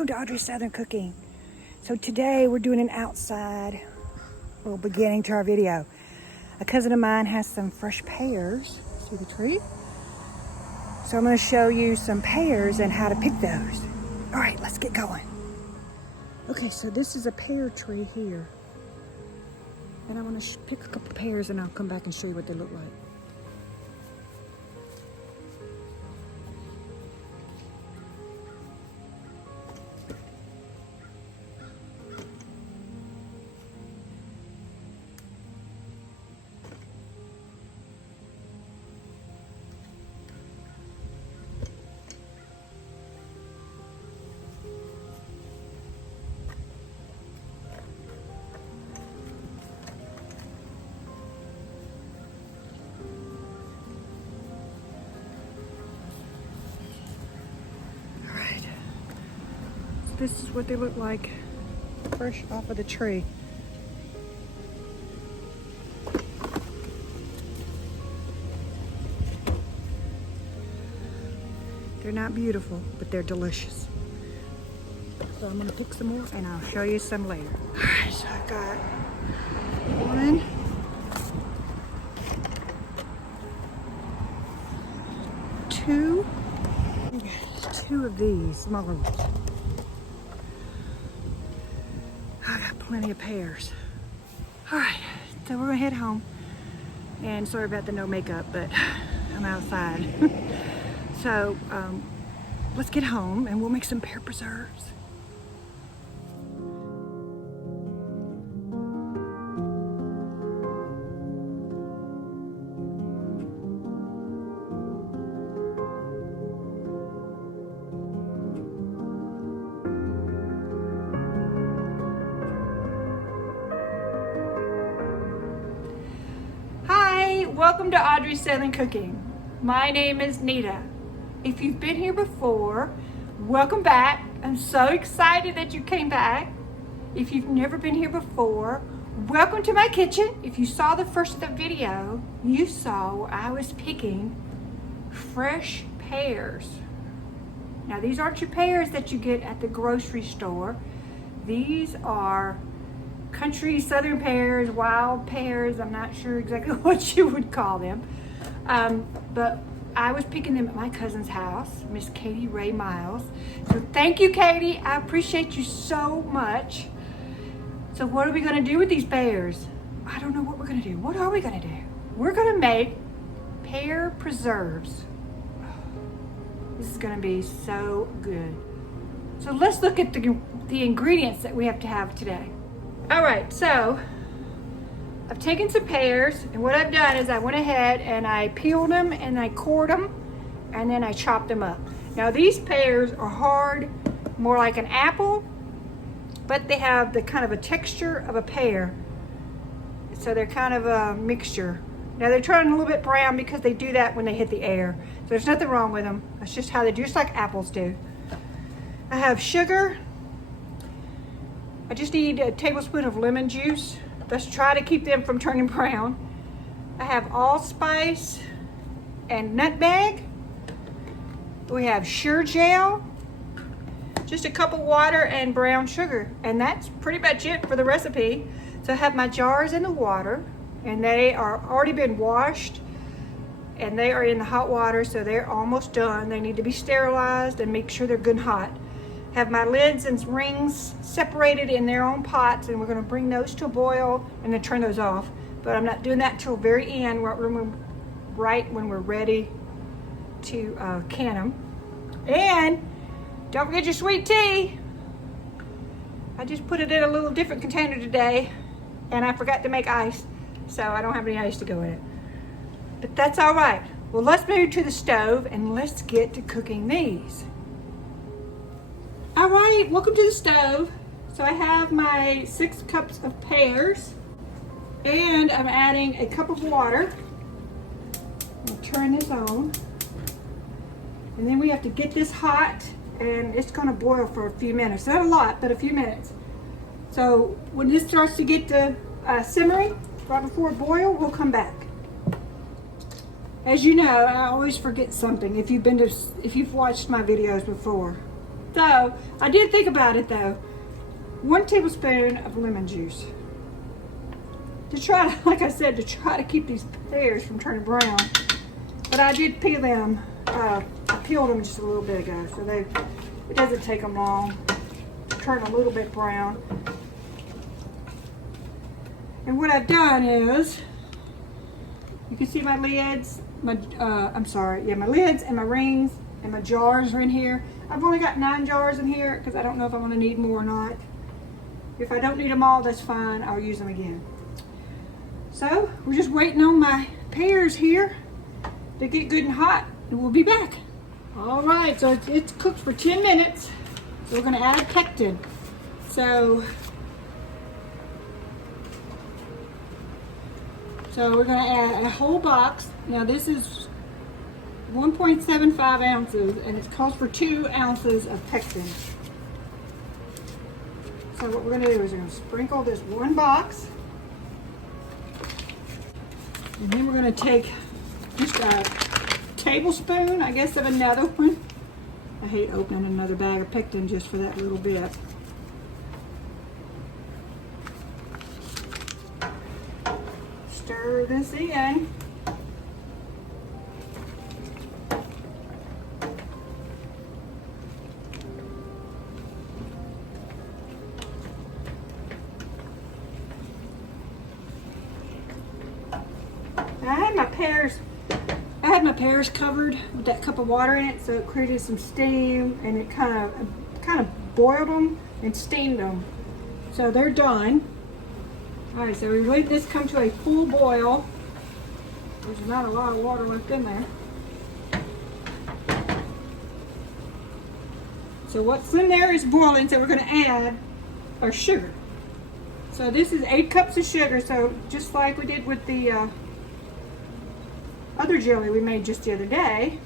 welcome to Audrey's Southern Cooking. So today we're doing an outside little beginning to our video. A cousin of mine has some fresh pears. See the tree? So I'm going to show you some pears and how to pick those. All right, let's get going. Okay, so this is a pear tree here. And I want to pick a couple pears and I'll come back and show you what they look like. This is what they look like fresh off of the tree. They're not beautiful, but they're delicious. So I'm gonna pick some more and I'll show you some later. All right, so I got one, two of these smaller ones. I got plenty of pears. All right, so we're gonna head home. And sorry about the no makeup, but I'm outside. So let's get home and we'll make some pear preserves. Welcome to Audrey's Southern Cooking. My name is Nita. If you've been here before, welcome back. I'm so excited that you came back. If you've never been here before, welcome to my kitchen. If you saw the first of the video, you saw where I was picking fresh pears. Now these aren't your pears that you get at the grocery store. These are country southern pears, wild pears. I'm not sure exactly what you would call them. But I was picking them at my cousin's house, Miss Katie Ray Miles. So thank you, Katie. I appreciate you so much. So what are we gonna do with these pears? I don't know what we're gonna do. What are we gonna do? We're gonna make pear preserves. This is gonna be so good. So let's look at the ingredients that we have to have today. All right, so I've taken some pears, and what I've done is I went ahead and I peeled them and I cored them, and then I chopped them up. Now these pears are hard, more like an apple, but they have the kind of a texture of a pear. So they're kind of a mixture. Now they're turning a little bit brown because they do that when they hit the air. So there's nothing wrong with them. That's just how they do, just like apples do. I have sugar. I just need a tablespoon of lemon juice. Let's try to keep them from turning brown. I have allspice and nutmeg. We have sure gel, just a cup of water and brown sugar. And that's pretty much it for the recipe. So I have my jars in the water and they are already been washed and they are in the hot water, so they're almost done. They need to be sterilized and make sure they're good and hot. Have my lids and rings separated in their own pots, and we're going to bring those to a boil and then turn those off. But I'm not doing that till very end, right when we're ready to can them. And don't forget your sweet tea. I just put it in a little different container today, and I forgot to make ice, so I don't have any ice to go in it. But that's all right. Well, let's move to the stove and let's get to cooking these. All right, welcome to the stove. So I have my 6 cups of pears and I'm adding a cup of water. I'll turn this on. And then we have to get this hot and it's gonna boil for a few minutes. Not a lot, but a few minutes. So when this starts to get to simmering, right before it boils, we'll come back. As you know, I always forget something if you've watched my videos before. So I did think about it though. 1 tablespoon of lemon juice. To try to, like I said, to try to keep these pears from turning brown. But I did peel them. I peeled them just a little bit ago, so it doesn't take them long to turn a little bit brown. And what I've done is, you can see my lids, my lids and my rings and my jars are in here. I've only got 9 jars in here because I don't know if I'm going to need more or not. If I don't need them all, that's fine. I'll use them again. So we're just waiting on my pears here to get good and hot, and we'll be back. All right, so it's cooked for 10 minutes. So we're going to add pectin. So we're going to add a whole box. Now this is 1.75 ounces, and it calls for 2 ounces of pectin. So what we're going to do is we're going to sprinkle this 1 box. And then we're going to take just a tablespoon, I guess, of another one. I hate opening another bag of pectin just for that little bit. Stir this in. I had my pears covered with that cup of water in it, so it created some steam, and it kind of boiled them and steamed them. So they're done. All right, so we let this come to a full boil. There's not a lot of water left in there. So what's in there is boiling, so we're going to add our sugar. So this is 8 cups of sugar, so just like we did with the other jelly we made just the other day.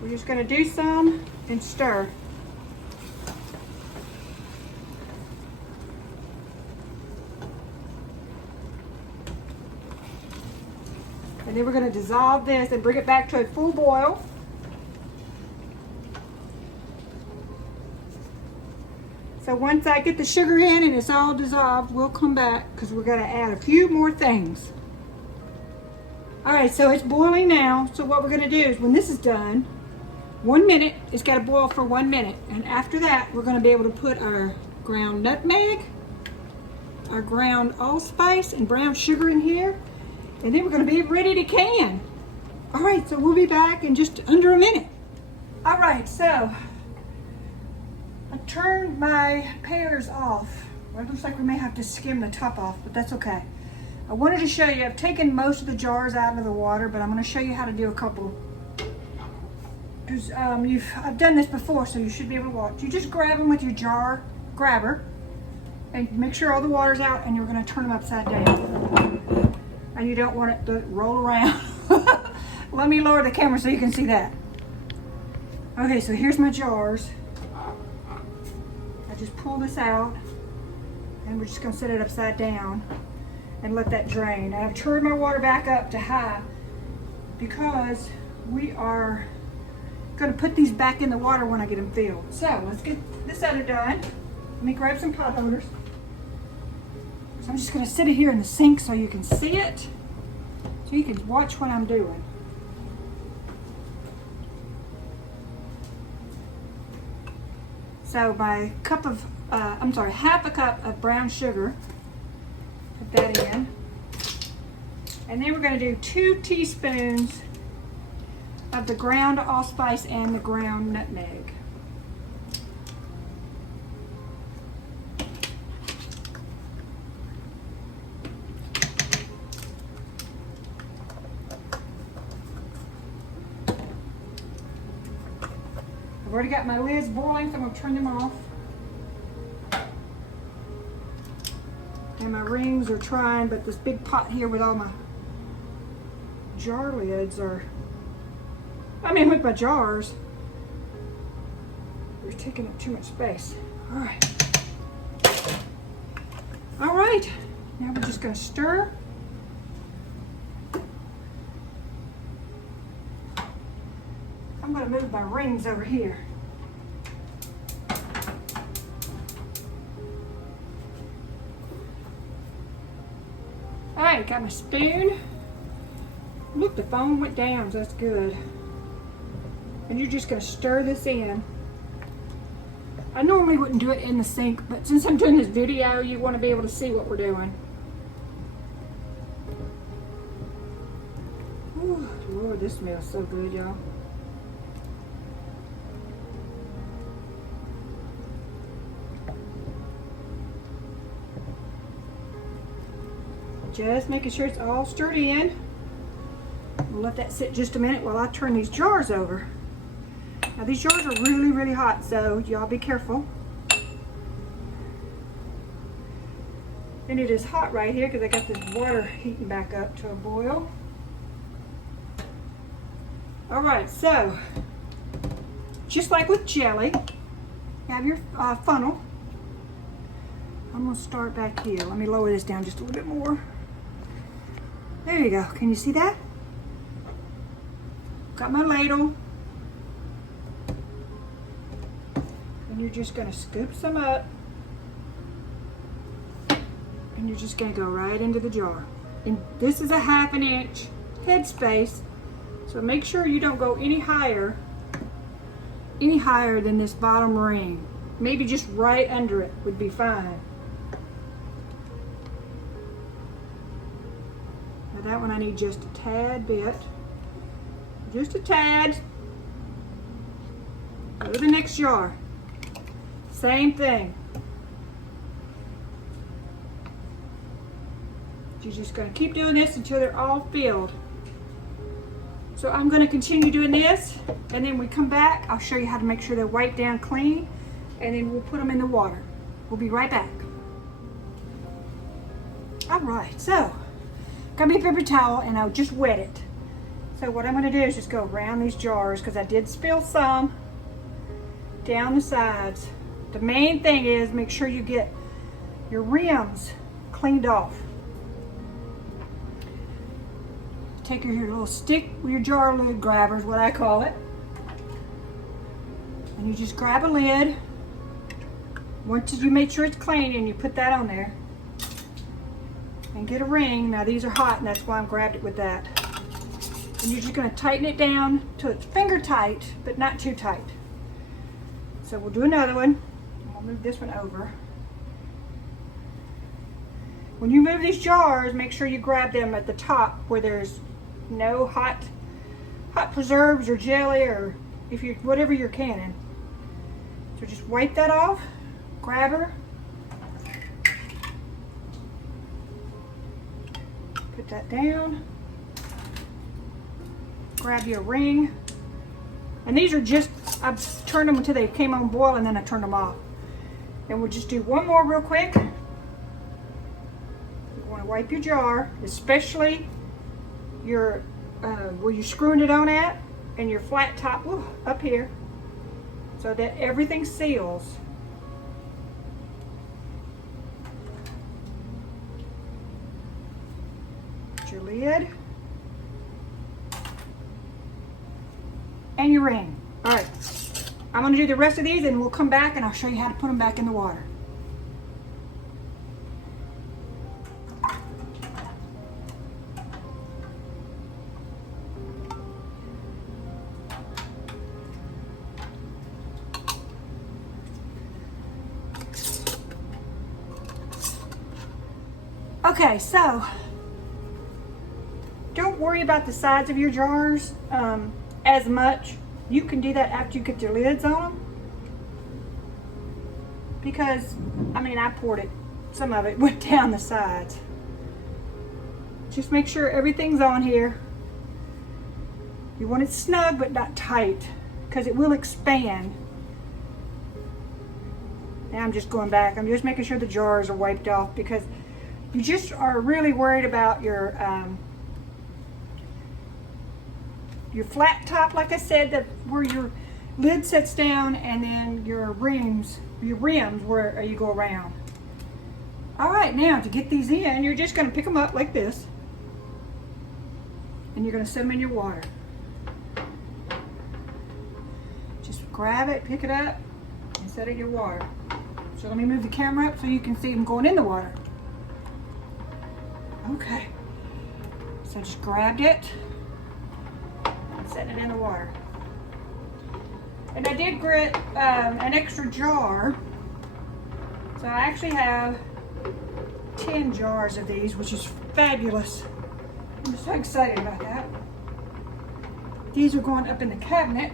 We're just going to do some and stir. And then we're going to dissolve this and bring it back to a full boil. So once I get the sugar in and it's all dissolved, we'll come back because we're going to add a few more things. All right, so it's boiling now. So what we're going to do is when this is done, 1 minute, it's got to boil for 1 minute. And after that, we're going to be able to put our ground nutmeg, our ground allspice, and brown sugar in here. And then we're going to be ready to can. All right, so we'll be back in just under a minute. All right, so I turned my pears off. Well, it looks like we may have to skim the top off, but that's okay. I wanted to show you, I've taken most of the jars out of the water, but I'm going to show you how to do a couple. I've done this before, so you should be able to watch. You just grab them with your jar grabber and make sure all the water's out, and you're going to turn them upside down. And you don't want it to roll around. Let me lower the camera so you can see that. Okay, so here's my jars. Just pull this out, and we're just going to set it upside down and let that drain. I've turned my water back up to high because we are going to put these back in the water when I get them filled. So let's get this other done. Let me grab some pot holders. So I'm just going to sit it here in the sink so you can see it, so you can watch what I'm doing. So my half a cup of brown sugar, put that in. And then we're going to do 2 teaspoons of the ground allspice and the ground nutmeg. I've already got my lids boiling, so I'm going to turn them off. And my rings are trying, but this big pot here with all my jar lids with my jars, they're taking up too much space. All right. All right, now we're just going to stir. I'm gonna move my rings over here. All right, got my spoon. Look, the foam went down, so that's good. And you're just gonna stir this in. I normally wouldn't do it in the sink, but since I'm doing this video, you want to be able to see what we're doing. Ooh, Lord, this smells so good, y'all. Just making sure it's all stirred in. We'll let that sit just a minute while I turn these jars over. Now these jars are really, really hot, so y'all be careful. And it is hot right here because I got this water heating back up to a boil. All right, so just like with jelly, you have your funnel. I'm gonna start back here. Let me lower this down just a little bit more. There you go. Can you see that? Got my ladle. And you're just gonna scoop some up. And you're just gonna go right into the jar. And this is a 1/2 inch headspace. So make sure you don't go any higher than this bottom ring. Maybe just right under it would be fine. Now that one I need just a tad bit. Just a tad. Go to the next jar. Same thing. You're just going to keep doing this until they're all filled. So I'm going to continue doing this, and then we come back. I'll show you how to make sure they're wiped down clean, and then we'll put them in the water. We'll be right back. All right, so got me a paper towel, and I'll just wet it. So what I'm going to do is just go around these jars, because I did spill some down the sides. The main thing is make sure you get your rims cleaned off. Take your little stick with your jar lid grabber is what I call it. And you just grab a lid. Once you make sure it's clean, and you put that on there. And get a ring. Now these are hot, and that's why I grabbed it with that. And you're just going to tighten it down till it's finger tight, but not too tight. So we'll do another one. I'll move this one over. When you move these jars, make sure you grab them at the top where there's no hot preserves or jelly, or if you whatever you're canning. So just wipe that off, grab her, put that down, grab your ring, and these are just, I've turned them until they came on boil, and then I turned them off. And we'll just do one more real quick. You want to wipe your jar, especially your where you're screwing it on at, and your flat top up here, so that everything seals. Put your lid and your ring. All right, I'm going to do the rest of these, and we'll come back and I'll show you how to put them back in the water. Okay, so don't worry about the sides of your jars as much. You can do that after you get your lids on them, because I mean, I poured it, some of it went down the sides. Just make sure everything's on here. You want it snug but not tight, because it will expand. Now I'm just going back. I'm just making sure the jars are wiped off, because you just are really worried about your flat top, like I said, where your lid sits down, and then your rims where you go around. All right, now to get these in, you're just going to pick them up like this, and you're going to set them in your water. grab it, pick it up, and set it in your water. So let me move the camera up so you can see them going in the water. Okay. So I just grabbed it and set it in the water. And I did get an extra jar. So I actually have 10 jars of these, which is fabulous. I'm so excited about that. These are going up in the cabinet.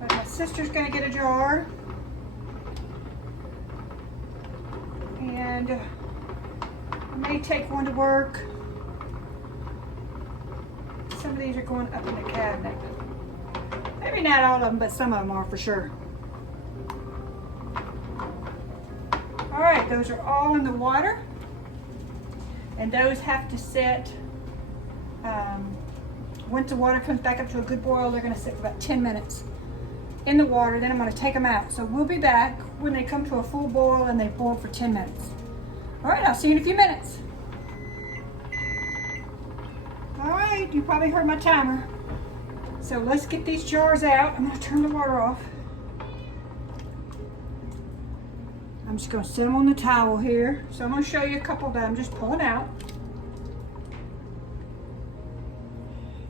But my sister's gonna get a jar. And I may take one to work. Some of these are going up in the cabinet. Maybe not all of them, but some of them are for sure. All right, those are all in the water. And those have to sit, once the water comes back up to a good boil, they're gonna sit for about 10 minutes in the water. Then I'm gonna take them out. So we'll be back when they come to a full boil and they boil for 10 minutes. All right, I'll see you in a few minutes. All right, you probably heard my timer. So let's get these jars out. I'm gonna turn the water off. I'm just gonna set them on the towel here. So I'm gonna show you a couple that I'm just pulling out.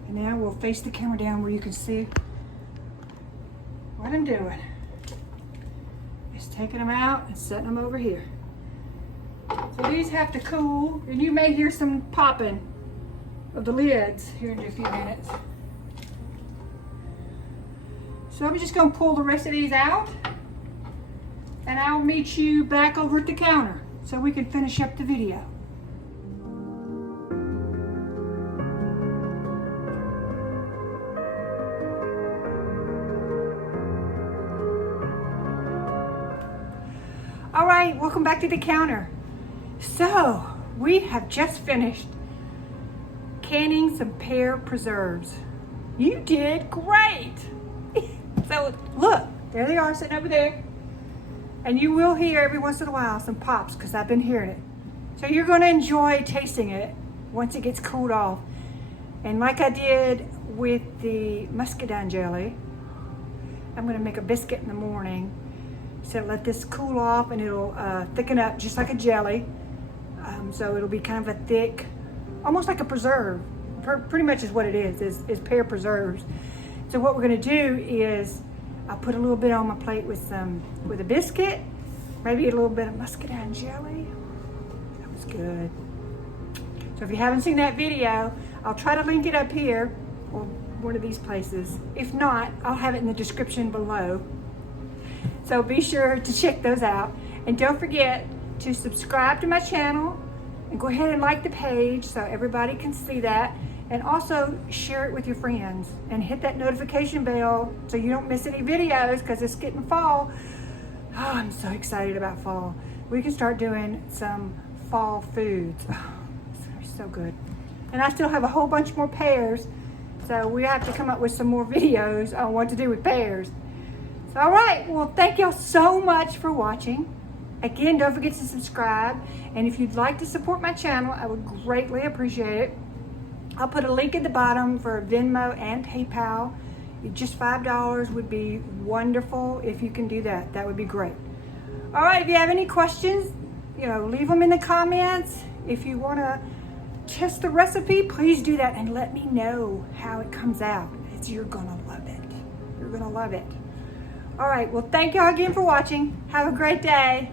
And now we'll face the camera down where you can see what I'm doing. Just taking them out and setting them over here. So these have to cool, and you may hear some popping of the lids here in a few minutes. So I'm just gonna pull the rest of these out, and I'll meet you back over at the counter so we can finish up the video. All right, welcome back to the counter. So we have just finished canning some pear preserves. You did great. So look, there they are sitting over there. And you will hear every once in a while some pops because I've been hearing it. So you're gonna enjoy tasting it once it gets cooled off. And like I did with the muscadine jelly, I'm gonna make a biscuit in the morning. So let this cool off and it'll thicken up just like a jelly. So it'll be kind of a thick, almost like a preserve. Pretty much is what it is pear preserves. So what we're gonna do is I'll put a little bit on my plate with a biscuit, maybe a little bit of muscadine jelly. That was good. So if you haven't seen that video, I'll try to link it up here or one of these places. If not, I'll have it in the description below. So be sure to check those out. And don't forget to subscribe to my channel and go ahead and like the page so everybody can see that. And also share it with your friends and hit that notification bell so you don't miss any videos because it's getting fall. Oh, I'm so excited about fall. We can start doing some fall foods. Oh, it's gonna be so good. And I still have a whole bunch more pears. So we have to come up with some more videos on what to do with pears. So, all right, well, thank y'all so much for watching. Again, don't forget to subscribe. And if you'd like to support my channel, I would greatly appreciate it. I'll put a link at the bottom for Venmo and PayPal. Just $5 would be wonderful if you can do that. That would be great. All right, if you have any questions, leave them in the comments. If you want to test the recipe, please do that and let me know how it comes out. You're gonna love it. You're gonna love it. All right, well, thank y'all again for watching. Have a great day.